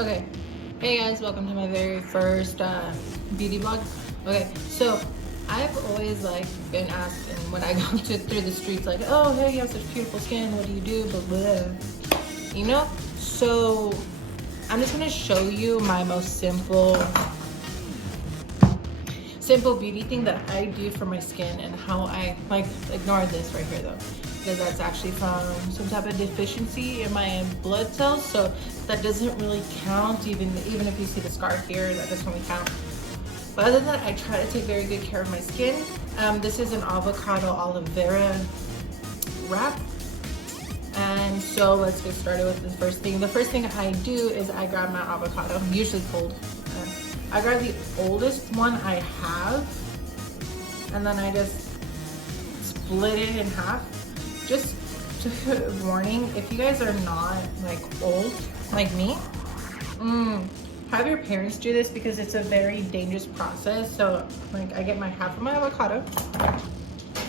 Okay, hey guys, welcome to my very first beauty vlog. Okay, so I've always been asked, and when I go through the streets, like, oh hey, you have such beautiful skin, what do you do, blah blah, you know. So I'm just gonna show you my most simple beauty thing that I do for my skin, and how I ignore this right here though, because that's actually from some type of deficiency in my blood cells, so that doesn't really count. Even if you see the scar here, that doesn't really count. But other than that, I try to take very good care of my skin. This is an avocado aloe vera wrap, and so let's get started with the first thing. The first thing I do is I grab my avocado, usually cold. I grab the oldest one I have, and then I just split it in half. Just to warning, if you guys are not old like me, have your parents do this, because it's a very dangerous process. So I get half of my avocado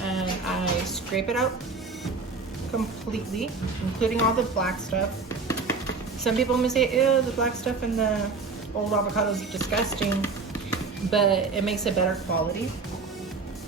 and I scrape it out completely, including all the black stuff. Some people may say, ew, the black stuff in the old avocados is disgusting, but it makes it better quality,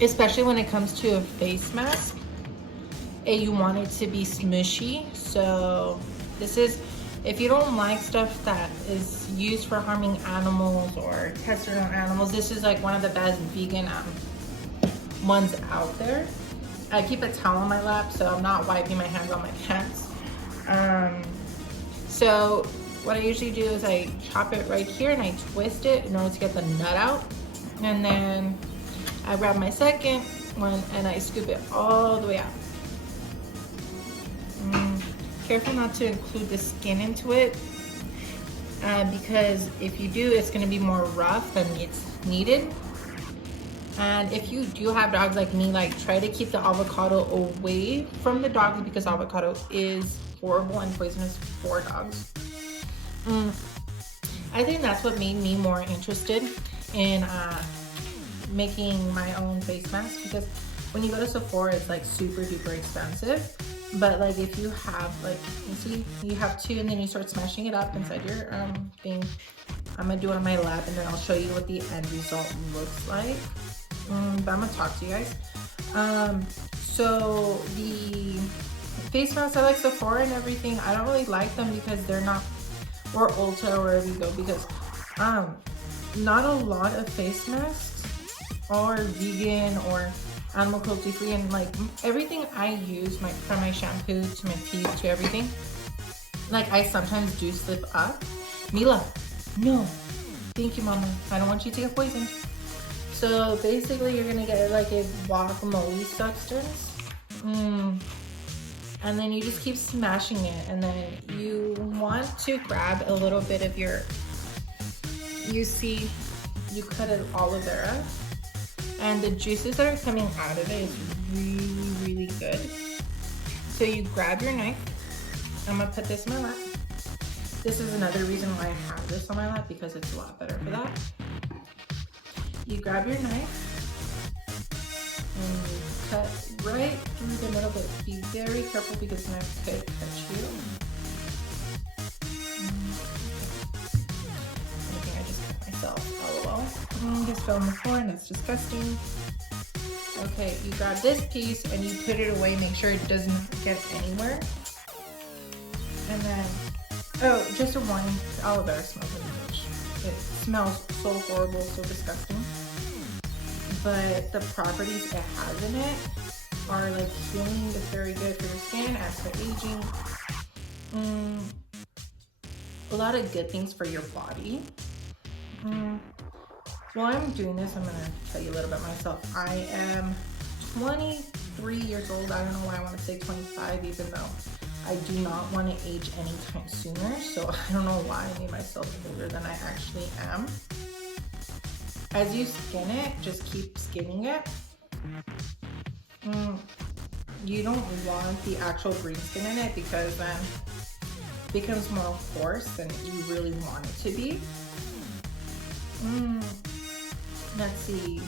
especially when it comes to a face mask. You want it to be smushy. So this is, if you don't like stuff that is used for harming animals or tested on animals, this is one of the best vegan ones out there. I keep a towel on my lap, so I'm not wiping my hands on my pants. So what I usually do is I chop it right here and I twist it in order to get the nut out. And then I grab my second one and I scoop it all the way out. Careful not to include the skin into it, because if you do, it's going to be more rough than it's needed. And if you do have dogs like me, try to keep the avocado away from the dogs, because avocado is horrible and poisonous for dogs. I think that's what made me more interested in making my own face mask, because when you go to Sephora, it's super duper expensive. But if you have you see, you have two, and then you start smashing it up inside your thing. I'm gonna do it on my lap, and then I'll show you what the end result looks like. But I'm gonna talk to you guys. So the face masks, I like Sephora and everything. I don't really like them because they're not, or Ulta, or wherever you go, because not a lot of face masks are vegan or animal cruelty free, and everything I use, from my shampoo to my teeth to everything, I sometimes do slip up. Mila, no, thank you, mama, I don't want you to get poisoned. So basically you're gonna get a guacamole substance, and then you just keep smashing it, and then you want to grab a little bit of your, you see, you cut an aloe vera, and the juices that are coming out of it is really, really good. So you grab your knife. I'm gonna put this in my lap. This is another reason why I have this on my lap, because it's a lot better for that. You grab your knife and you cut right through the middle, but be very careful because the knife could cut you. I think I just cut myself, LOL. Just fell on the floor, and that's disgusting. Okay, you grab this piece and you put it away, make sure it doesn't get anywhere. And then, oh, just a warning, the aloe vera smells like fish. It smells so horrible, so disgusting. But the properties it has in it are healing. It's very good for your skin, anti-aging. A lot of good things for your body. While I'm doing this, I'm gonna tell you a little bit myself. I am 23 years old. I don't know why I want to say 25, even though I do not want to age anytime sooner. So I don't know why I made myself older than I actually am. As you skin it, just keep skinning it. You don't want the actual green skin in it, because then it becomes more coarse than you really want it to be. Let's see.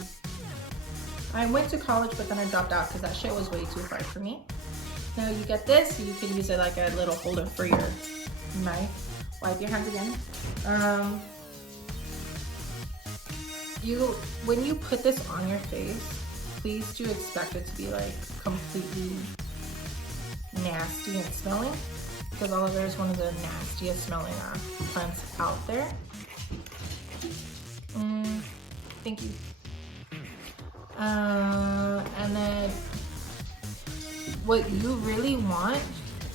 I went to college, but then I dropped out because that shit was way too hard for me. Now you get this, you can use it like a little holder for your knife. wipe your hands again. When you put this on your face, please do expect it to be like completely nasty and smelling, because aloe vera is one of the nastiest smelling plants out there. Thank you. And then what you really want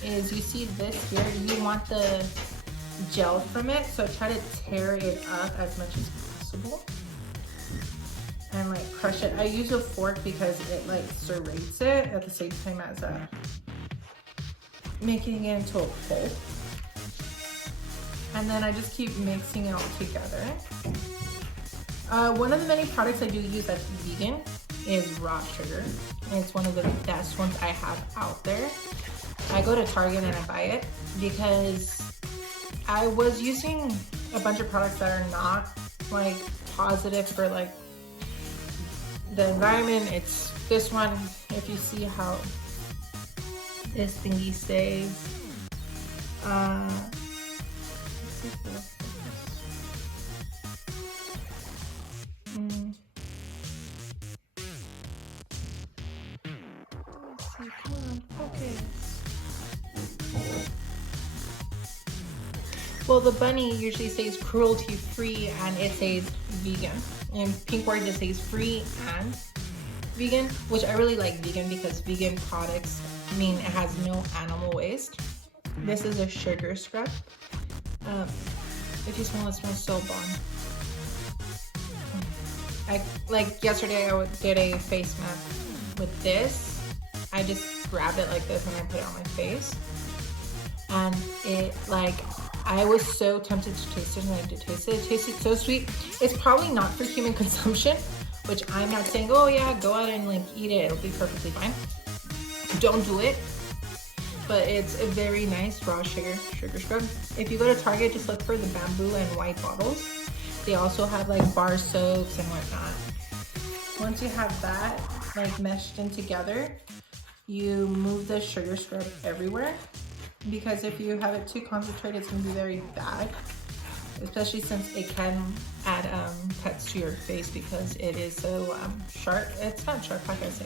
is, you see this here, you want the gel from it, so try to tear it up as much as possible and like crush it. I use a fork because it like serrates it at the same time as making it into a pulp. And then I just keep mixing it all together. One of the many products I do use that's vegan is raw sugar. And it's one of the best ones I have out there. I go to Target and I buy it because I was using a bunch of products that are not like positive for like the environment. It's this one, if you see how this thingy says, let's see if it'll focus. Let's see, come on, focus. Well, the bunny usually says cruelty free and it says vegan. In pink word it says free and vegan, which I really like vegan because vegan products mean it has no animal waste. This is a sugar scrub. If you smell it, smells so bomb. Like yesterday I did a face mask with this. I just grabbed it like this and I put it on my face. And it like, I was so tempted to taste it, and I did taste it. It tasted so sweet. It's probably not for human consumption, which I'm not saying, oh yeah, go out and like eat it, it'll be perfectly fine. Don't do it. But it's a very nice raw sugar scrub. If you go to Target, just look for the bamboo and white bottles. They also have like bar soaps and whatnot. Once you have that like meshed in together, you move the sugar scrub everywhere. Because if you have it too concentrated, it's going to be very bad, especially since it can add cuts to your face because it is so sharp. It's not sharp, how can I say?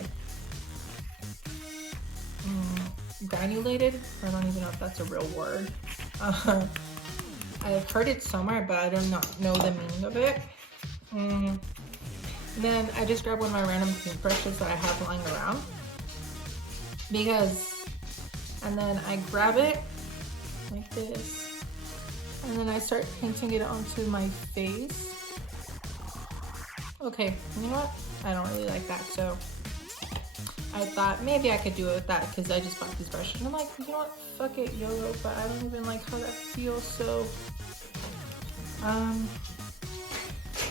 Granulated? I don't even know if that's a real word. I've heard it somewhere, but I do not know the meaning of it. Then I just grab one of my random paintbrushes that I have lying around. And then I grab it like this, and then I start painting it onto my face. Okay, you know what? I don't really like that, so I thought maybe I could do it with that because I just bought these brushes. And I'm like, you know what? Fuck it, YOLO, but I don't even like how that feels, so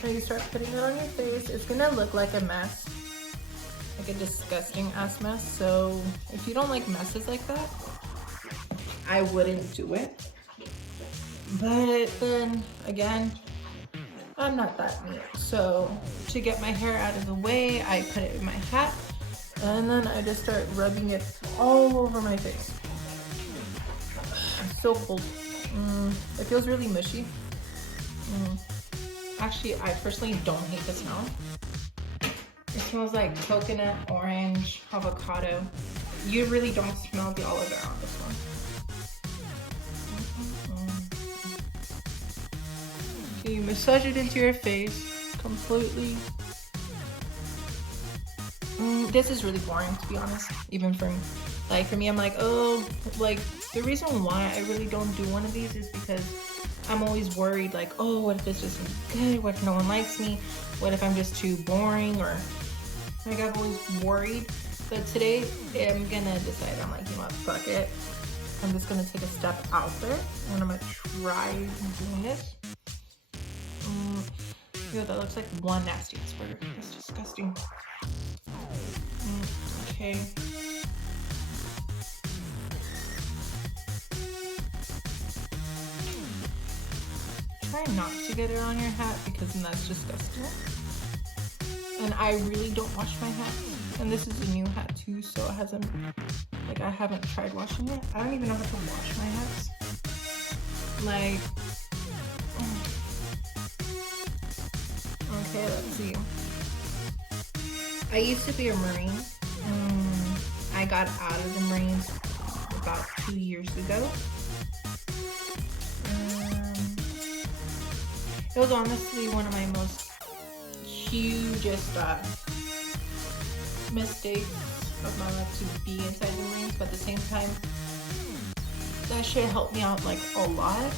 you start putting it on your face. It's gonna look like a mess, like a disgusting ass mess. So if you don't like messes like that, I wouldn't do it. But then again, I'm not that neat. So to get my hair out of the way, I put it in my hat and then I just start rubbing it all over my face. It's so cold. It feels really mushy. Actually, I personally don't hate the smell. It smells like coconut, orange, avocado. You really don't smell the aloe vera on this one. So you massage it into your face completely. This is really boring, to be honest. Even for me. Like for me, I'm like, oh, like the reason why I really don't do one of these is because I'm always worried, like, oh, what if this isn't good? What if no one likes me? What if I'm just too boring? Or like I've always worried. But today I'm gonna decide, I'm like, you know what, fuck it. I'm just gonna take a step out there and I'm gonna try doing this. Ew, that looks like one nasty ass burger. That's disgusting. Okay. Try not to get it on your hat because then that's disgusting. And I really don't wash my hat. And this is a new hat too, so it hasn't, like I haven't tried washing it. I don't even know how to wash my hats. Like, okay, let's see. I used to be a Marine. I got out of the Marines about 2 years ago. It was honestly one of my most hugest mistakes of my life to be inside the Marines, but at the same time, that shit helped me out like a lot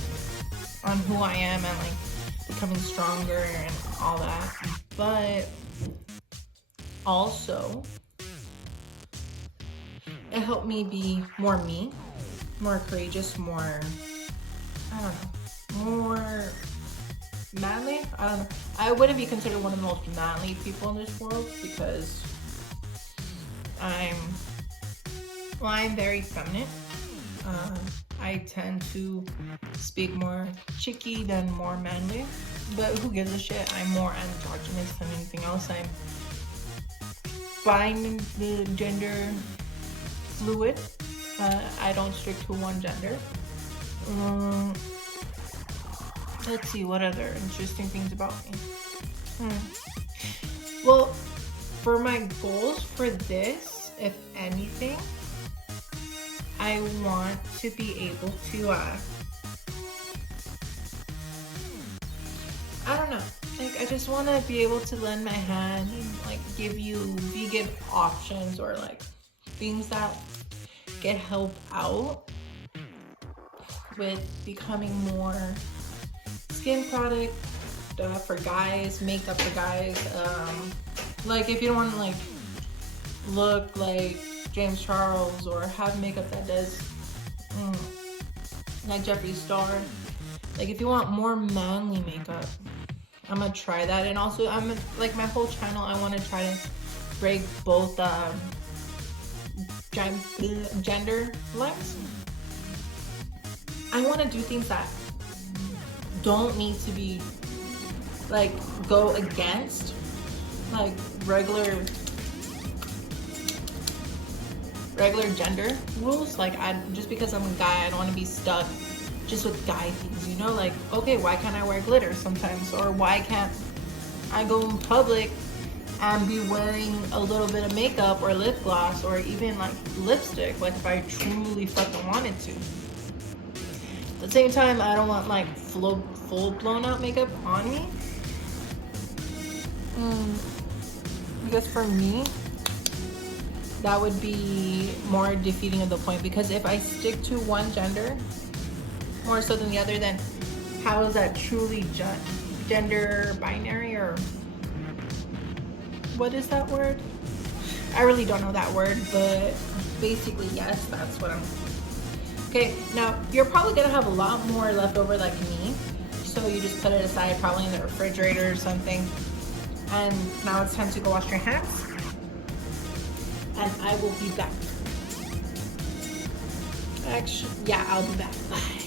on who I am and like becoming stronger and all that. But also, it helped me be more me, more courageous, more, I don't know, more manly. I don't know. I wouldn't be considered one of the most manly people in this world because I'm very feminine. I tend to speak more chicky than more manly, but who gives a shit? I'm more androgynous than anything else. I'm fine the gender fluid. I don't stick to one gender. Let's see, what other interesting things about me? Well, for my goals for this, if anything, I want to be able to, I don't know, like I just want to be able to lend my hand and like give you vegan options or like things that can help out with becoming more skin product for guys, makeup for guys. Like if you don't want to like look like James Charles or have makeup that does like Jeffree Star, like if you want more manly makeup, I'm gonna try that. And also I'm like my whole channel, I want to try to break both gender lines. I want to do things that don't need to be like go against like regular gender rules. Like just because I'm a guy, I don't want to be stuck just with guy things, you know? Like, okay, why can't I wear glitter sometimes? Or why can't I go in public and be wearing a little bit of makeup or lip gloss or even like lipstick, like if I truly fucking wanted to? At the same time, I don't want like full blown out makeup on me. Because for me, that would be more defeating of the point, because if I stick to one gender more so than the other, then how is that truly gender binary, or what is that word? I really don't know that word, but basically yes, that's what I'm. Okay, now you're probably gonna have a lot more left over like me, so you just put it aside, probably in the refrigerator or something. And now it's time to go wash your hands, and I will be back. Actually, yeah, I'll be back. Bye.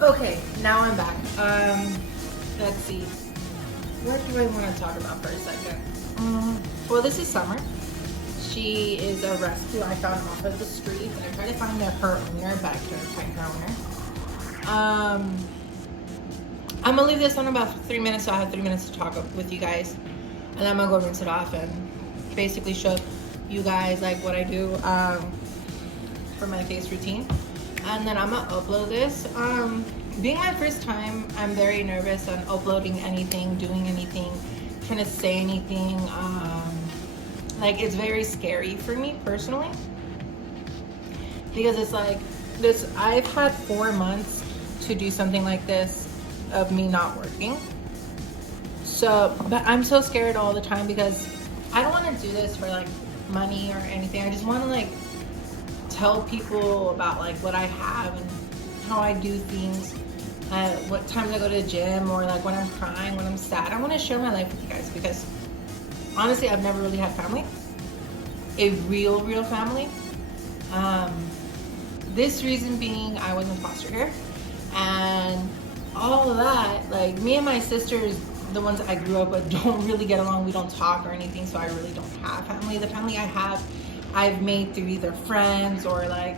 Okay, now I'm back. Let's see. What do I want to talk about for a second? Well, this is Summer. She is a rescue I found off of the street. I tried to find her owner, but I couldn't find her owner. I'm gonna leave this on about 3 minutes, so I have 3 minutes to talk with you guys, and I'm gonna go rinse it off and basically show you guys like what I do for my face routine, and then I'm gonna upload this. Being my first time, I'm very nervous on uploading anything, doing anything, trying to say anything. Like it's very scary for me personally, because it's like this. I've had 4 months to do something like this of me not working. So, but I'm so scared all the time because I don't want to do this for like money or anything. I just want to like tell people about like what I have and how I do things, what times I go to the gym, or like when I'm crying, when I'm sad. I want to share my life with you guys because honestly, I've never really had family, a real family. This reason being, I was in foster care, and all of that, like me and my sisters, the ones that I grew up with, don't really get along. We don't talk or anything, so I really don't have family. The family I have, I've made through either friends or like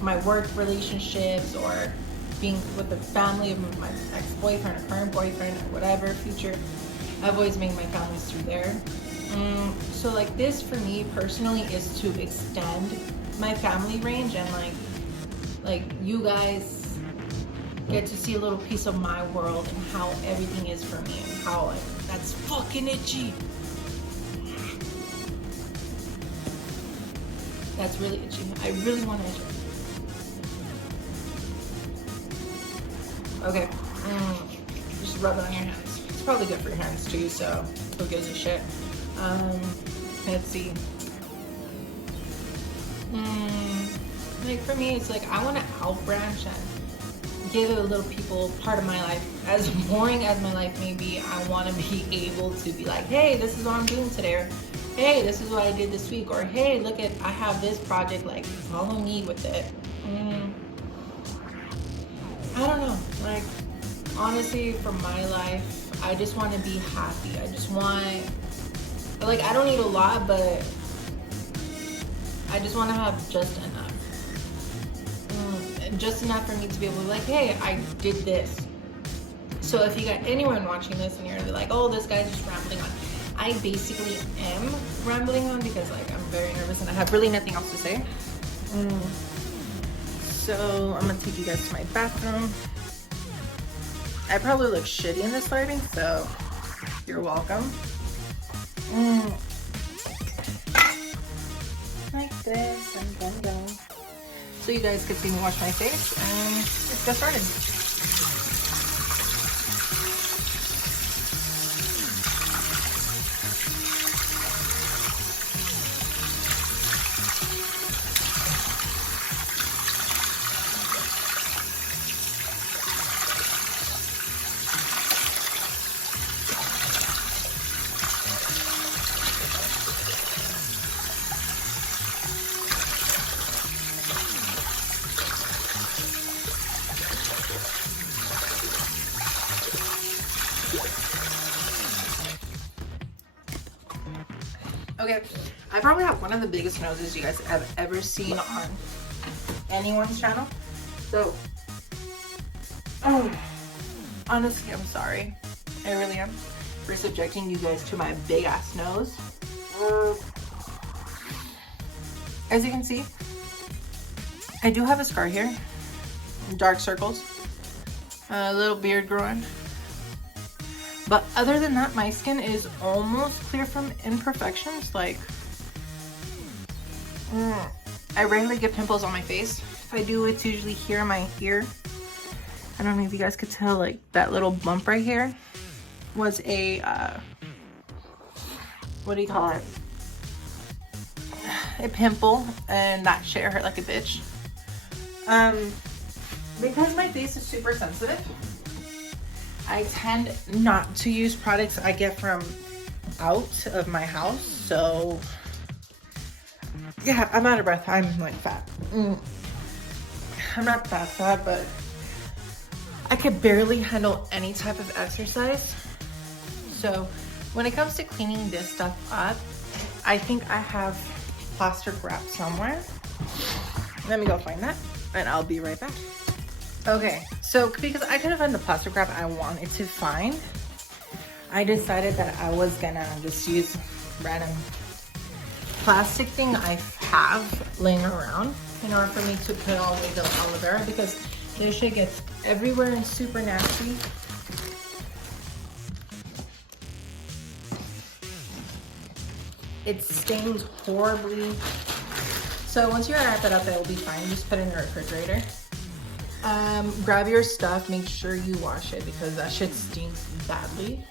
my work relationships or being with the family of my ex-boyfriend or current boyfriend or whatever, future, I've always made my families through there. So like this for me personally is to extend my family range, and like you guys get to see a little piece of my world and how everything is for me, and how like, that's fucking itchy. That's really itchy. I really want to itch it. Okay. Just rub it on your hands. It's probably good for your hands too, so who gives a shit? Let's see. Like for me, it's like I want to outbranch and give a little people part of my life. As boring as my life may be, I want to be able to be like, hey, this is what I'm doing today, or hey, this is what I did this week, or hey, look at, I have this project, like follow me with it. I don't know, like honestly, for my life, I just want to be happy. I just want, like, I don't need a lot, but I just want to have just enough. Just enough for me to be able to be like, hey, I did this. So if you got anyone watching this and you're gonna be like, oh, this guy's just rambling on, I basically am rambling on because like I'm very nervous and I have really nothing else to say. So I'm gonna take you guys to my bathroom. I probably look shitty in this lighting, so you're welcome. Like this, and then go. So you guys can see me wash my face, and let's get started. Okay, I probably have one of the biggest noses you guys have ever seen on anyone's channel. So, honestly, I'm sorry. I really am for subjecting you guys to my big ass nose. As you can see, I do have a scar here, dark circles, a little beard growing. But other than that, my skin is almost clear from imperfections. Like, I rarely get pimples on my face. If I do, it's usually here in my ear. I don't know if you guys could tell, like that little bump right here was a, what do you call it? A pimple, and that shit hurt like a bitch. Because my face is super sensitive, I tend not to use products I get from out of my house. So yeah, I'm out of breath. I'm like fat. I'm not that fat, but I could barely handle any type of exercise. So when it comes to cleaning this stuff up, I think I have plastic wrap somewhere. Let me go find that and I'll be right back. Okay, so because I couldn't find the plastic wrap I wanted to find, I decided that I was gonna just use random plastic thing I have laying around in order for me to put all the way to Aloe Vera, because this shit gets everywhere and super nasty. It stains horribly. So once you wrap it up, it'll be fine. Just put it in the refrigerator. Grab your stuff, make sure you wash it because that shit stinks badly.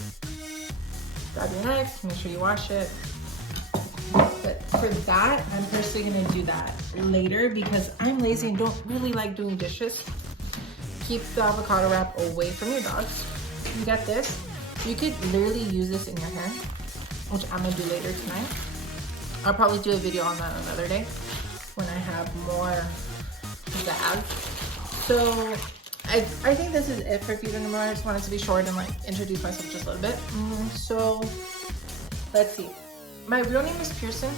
Grab your knife, make sure you wash it. But for that, I'm personally gonna do that later because I'm lazy and don't really like doing dishes. Keep the avocado wrap away from your dogs. You got this. You could literally use this in your hair, which I'm gonna do later tonight. I'll probably do a video on that another day when I have more zag. So I think this is it for Feed and More. I just wanted to be short and like introduce myself just a little bit. So let's see. My real name is Pearson.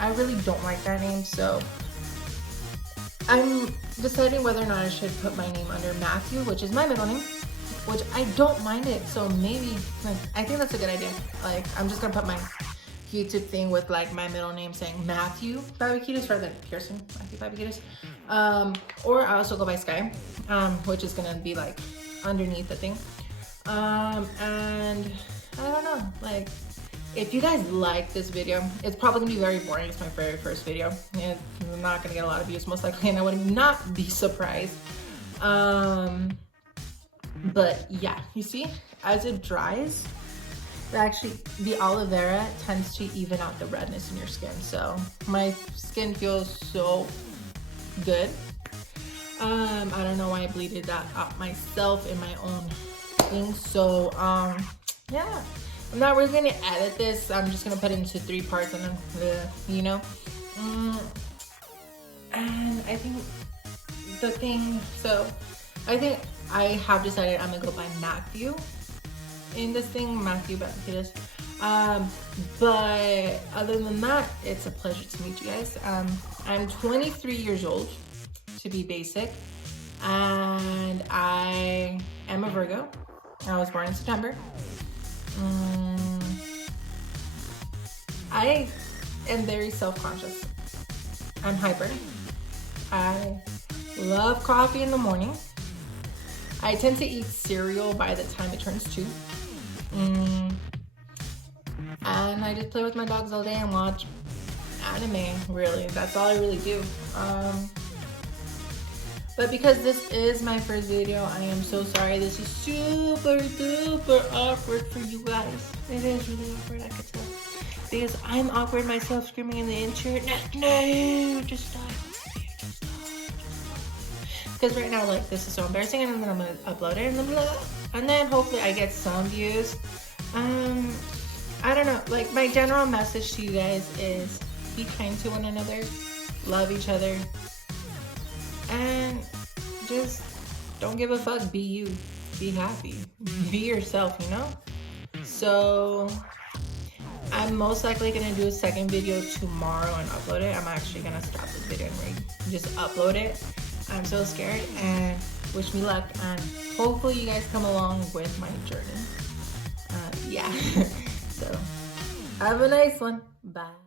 I really don't like that name, so I'm deciding whether or not I should put my name under Matthew, which is my middle name, which I don't mind it. So maybe, like, I think that's a good idea. Like, I'm just gonna put my YouTube thing with like my middle name saying Matthew Fabricatus rather than Pearson Matthew Fabricatus. Or I also go by Sky, which is gonna be like underneath the thing. And I don't know, like, if you guys like this video, it's probably gonna be very boring. It's my very first video. I'm not gonna get a lot of views most likely, and I would not be surprised. But yeah, you see, as it dries, actually the aloe vera tends to even out the redness in your skin. So my skin feels so good. I don't know why I bleeded that out myself in my own thing. So yeah, I'm not really gonna edit this. I'm just gonna put it into 3 parts and then you know. And I think the thing, so I think I have decided I'm gonna go by Matthew in this thing, Matthew Baptist. But other than that, it's a pleasure to meet you guys. I'm 23 years old, to be basic, and I am a Virgo. I was born in September. I am very self-conscious. I'm hyper. I love coffee in the morning. I tend to eat cereal by the time it turns 2. And I just play with my dogs all day and watch anime, really. That's all I really do. But because this is my first video, I am so sorry. This is super duper awkward for you guys. It is really awkward, I could tell. Because I'm awkward myself, screaming in the internet, no, just stop. Because right now, like, this is so embarrassing, and then I'm gonna upload it, and then hopefully I get some views. I don't know, like, my general message to you guys is be kind to one another, love each other, and just don't give a fuck. Be you, be happy, be yourself, you know? So I'm most likely gonna do a second video tomorrow and upload it. I'm actually gonna stop this video and just upload it. I'm so scared, and wish me luck, and hopefully you guys come along with my journey. Yeah. So have a nice one. Bye.